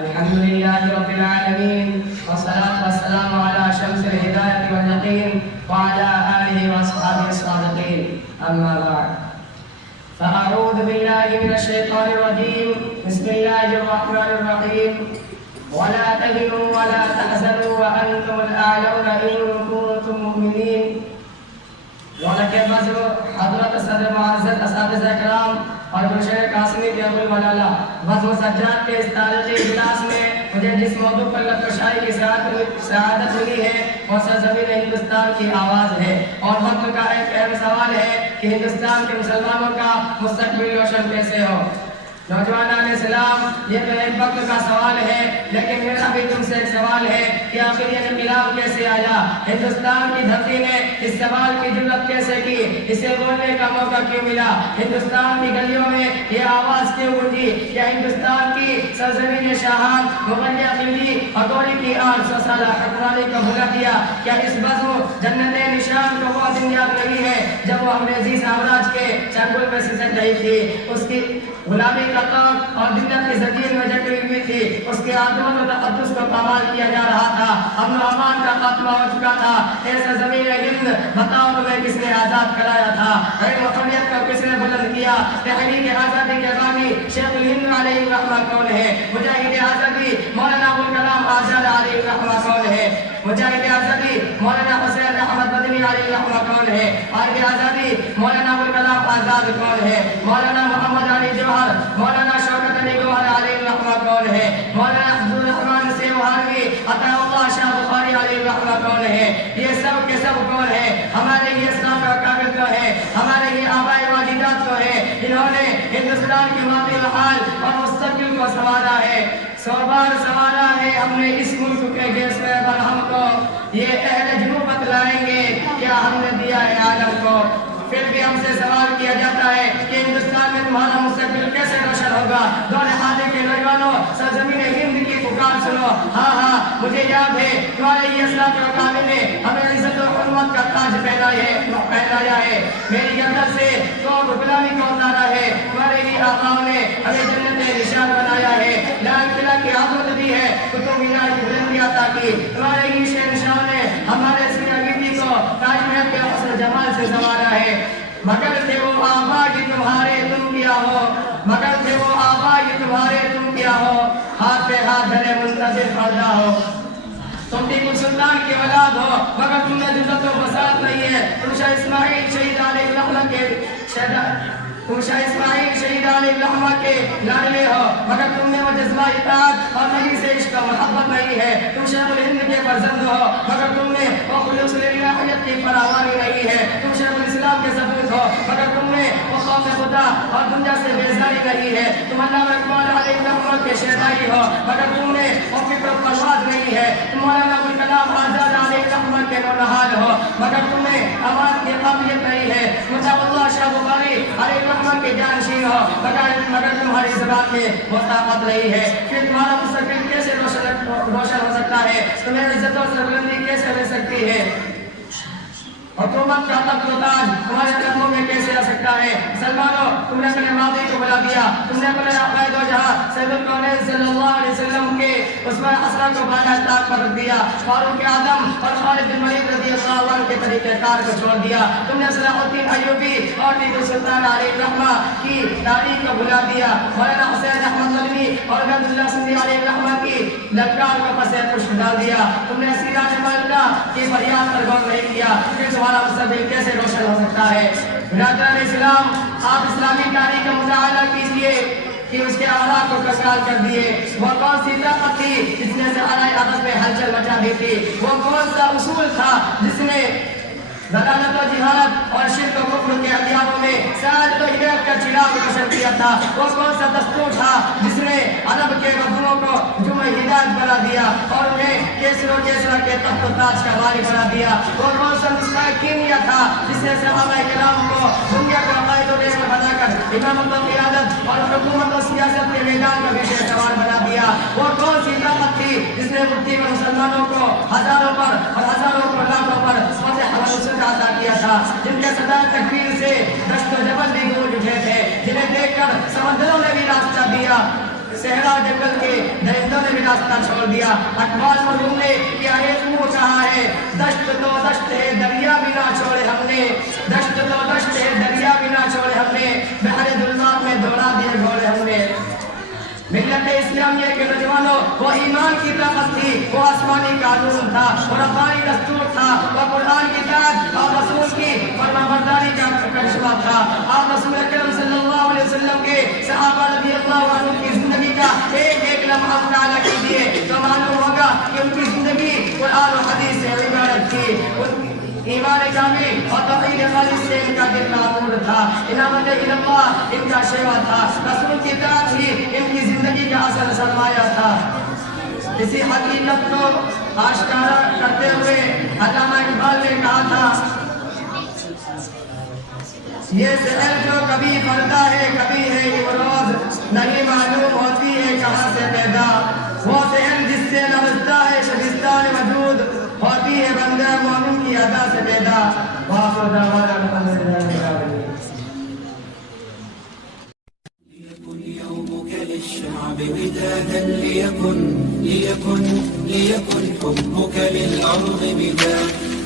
الحمد لله رب العالمين والصلاة والسلام على شمس الهداية واليقين وعلى آله وأصحابه الصادقين أما بعد فأعوذ بالله من الشيطان الرجيم بسم الله الرحمن الرحيم ولا تهنوا ولا تحزنوا وأنتم الأعلون إن كنتم مؤمنين ولكن حضرت صدر معزز اساتذہ کرام اور مشیر قاسمی کے ابو الملالا بزم سجاد کے اس تاریخی اجلاس میں مجھے جس موضوع پر لطفشائی کی سعادت ملی ہے وہ سرزمین ہندوستان کی آواز ہے اور وقت کا ایک اہم سوال ہے کہ ہندوستان کے مسلمانوں کا مستقبل روشن کیسے ہو۔ نوجوانان اسلام، یہ تو ایک وقت کا سوال ہے، لیکن میرا بھی تم سے ایک سوال ہے کہ آخر یہ انقلاب کیسے آیا؟ ہندوستان کی دھرتی نے اس سوال کی جرأت کیسے کی؟ اسے بولنے کا موقع کیوں ملا؟ ہندوستان کی گلیوں میں یہ آواز کیوں گونجی؟ کیا ہندوستان کی سرزمین شاہان مغلیہ خلجی اور غوری کی 800 سالہ حکمرانی کو بھلا دیا؟ کیا اس بزم جنت نشان کو وہ دن یاد نہیں ہے جب وہ انگریزی سامراج کے چنگل میں سسک رہی تھی؟ اس کی غلامی کا طاق اور دنیا کی زنجیر میں جکڑی ہوئی تھی، اس کے عظمت و تقدس کو پامال کیا جا رہا تھا، امن و امان کا خاتمہ ہو چکا تھا۔ ایسا زمین ہند بتاؤ تمہیں کس نے آزاد کرایا تھا؟ علم و حریت کو کس نے بلند کیا؟ تحریک آزادی کے بانی شیخ الہند علیہ الرحمہ کون ہے؟ مجاہد آزادی مولانا ابوالکلام آزاد علیہ الرحمہ کون ہے؟ مجاہد آزادی مولانا حسین احمد مدنی علیہ الرحمہ کون ہے؟ عارف آزادی مولانا ابوالکلام آزاد کون ہے؟ مولانا محمد علی جوہر مولانا شوکت علی گوہر علیہ الرحمہ کون ہے؟ مولانا عبدالرحمن سیوہانوی عطا اللہ شاہ بخاری علیہ الرحمہ کون ہے؟ یہ سب کے سب کون ہے؟ ہمارے یہ اسلام کا قابل کو ہے، ہمارے یہ آبائی واجدات کو ہے جنہوں نے ہندوستان کی ماضی حال اور مستقبل کو سنوارا ہے، 100 بار سنوارا ہے ہم نے اس ملک کے گیس میں برہم کو۔ یہ اہل جنوب بتلائیں گے کیا ہم نے دیا ہے عالم کو؟ پھر بھی ہم سے سوال کیا جاتا ہے کہ ہندوستان میں تمہارا مستقبل کیسے روشن ہوگا؟ دور حاضر کے نوجوانوں، سرزمین ہند کی پکار سنو۔ ہاں مجھے یاد ہے تمہارے یہ اسلام کے مقامی نے ہمیں عزت و حرمت کا تاج پہنایا ہے، میری گردن سے تو غلامی کو اتارا ہے، تمہارے ہی آقاؤں نے ہمیں جنت نشان بنایا ہے، لال قلعہ کی عظمت دی ہے، قطب مینار کی بلندی عطا کی، تمہارے ہی شہنشاہوں نے ہمارے سینا بیوی کو تاج محل کے حسن جمال سے سنوارا ہے۔ مگر تھے وہ آبا کی تمہارے تم کیا ہو، مگر تھے وہ آبا کی تمہارے تم کیا ہو، ہاتھ پہ ہاتھ دھرے منتظر پردہ ہو۔ تم ٹیپو سلطان کی اولاد ہو مگر تم میں جدت و فساد نہیں ہے، تم شاہ اسماعیل شہید علیہ الرحمہ کے لاڈلے ہو مگر تم میں وہ جذبہ اطاعت اور نبی سے عشق و محبت نہیں ہے، تم شیخ الہند کے فرزند ہو مگر تم میں وہ خلوص للہیت کی فراوانی نہیں ہے، تم شیخ الاسلام کے ثبوت ہو مگر تم میں وہ خوف خدا اور دنیا سے بیزاری نہیں ہے، تم علامہ اقبال علیہ الرحمہ کے شہدائی ہو مگر تم میں وہ فکر و پرواز نہیں ہے، تم مولانا ابوالکلام آزاد علیہ الرحمہ کے نونہال ہو مگر تم میں امان کی قابلیت نہیں ہے، مطلب اللہ شاہ بخاری علیہ الرحمہ کے جانشین ہو مگر تمہاری زبان میں وہ طاقت نہیں ہے، پھر تمہارا مستقبل کیسے روشن ہو سکتا ہے؟ تمہیں عزت و سربلندی کیسے مل سکتی ہے؟ حکومت کا تخت و تاج تمہارے قدموں میں کیسے آ سکتا ہے؟ مسلمانوں، تم نے اپنے ماضی کو بلا دیا، تم نے اپنے عقائد و جہاں سید الکونین صلی اللہ علیہ وسلم کے عصمہ حسنہ کو بالا طاق پر رکھ دیا، فاروق اعظم اور خالد بن ولید رضی اللہ عنہ کے طریقہ کار کو چھوڑ دیا، تم نے صلاح الدین ایوبی اور ٹیپو سلطان علیہ الرحمہ کی تاریخ کو بلا دیا، مولانا حسین احمد مدنی اور عبد اللہ سندھی علیہ الرحمہ کی للکار کو پسے پشت ڈال دیا، تم نے سیرات مالکہ کی فریاد پر غور نہیں کیا، پھر تمہارا مستقبل کیسے روشن ہو سکتا ہے؟ برادران اسلام، آپ اسلامی تاریخ کا مطالعہ کیجئے کہ اس کے اعلیٰ کو کنگال کر دیے، وہ کون سی طاقت تھی جس نے صحرائے عرب میں ہلچل مچا دی تھی؟ وہ کون سا اصول تھا جس نے ضلالت و جہالت اور شرک و کفر کے ہتھیاروں میں سعادت و ہدایت کا چراغ روشن کیا تھا؟ وہ کون سا دستور تھا جس نے عرب کے مظلوموں کو جمع ہدایت بنا دیا اور انہیں کیسر و کیسرا کے تخت و تاج کا مالک بنا دیا؟ وہ کون سا نسخہ کیمیا تھا جس نے صحابہ کرام کو دنیا کا قائد و رہبر بنا کر امامت و قیادت اور حکومت و سیاست کے میدان کا پیش سوار بنا دیا؟ وہ کون سی طاقت تھی جس نے مٹھی میں مسلمانوں کو ہزاروں پر اور ہزاروں پر لاکھوں پر فتح اور نصرت عطا کیا تھا، جن کے صدا تکبیر سے دشت و جبل بھی گونج اٹھے تھے، جنہیں دیکھ کر سمندروں نے بھی راستہ دیا، صحرا جنگل کے درندوں نے بھی راستہ چھوڑ دیا. اقبال مرحوم نے کیا ہے تو کہا ہے دشت تو دشت ہے دریا بھی نہ چھوڑے ہم نے, دشت تو دشت ہے دریا بھی نہ چھوڑے ہم نے, بحر ظلمات میں دوڑا دیے گھوڑے ہم نے. ملت اسلامیہ کے نوجوانوں, وہ ایمان کی طاقت تھی, وہ آسمانی قانون تھا, وہ ربانی دستور تھا, وہ قرآن کی اطاعت اور رسول کی فرمانبرداری کا کرشمہ تھا. آپ رسول اکرم صلی اللہ علیہ وسلم کے صحابہ رضی اللہ عنہ کی زندگی کا ایک ایک لمحہ مطالعہ کیجیے تو معلوم ہوگا کہ ان کی زندگی قرآن و حدیث سے عبارت تھی. ایمان کامل اور توحید خالص سے ان کا دل معمور تھا. انابت اللہ ان کا شیوا تھا. رسول کی اطاعت ہی ان کی زندگی کا اصل سرمایہ تھا. اسی حقیقت کو آشکارا کرتے ہوئے علامہ اقبال نے کہا تھا, یہ سحر جو کبھی پڑتا ہے کبھی ہے یہ روز, نہیں معلوم ہوتی ہے کہاں سے پیدا. وہ سحر جس سے لرزتا ہے شبستان وجود, ہوتی ہے بندہ مومن کی ادا سے پیدا. وآخر دعوانا الحمدللہ رب العالمین. ليكن يومك للشعب مدادا, ليكن حبك للأرض مداد.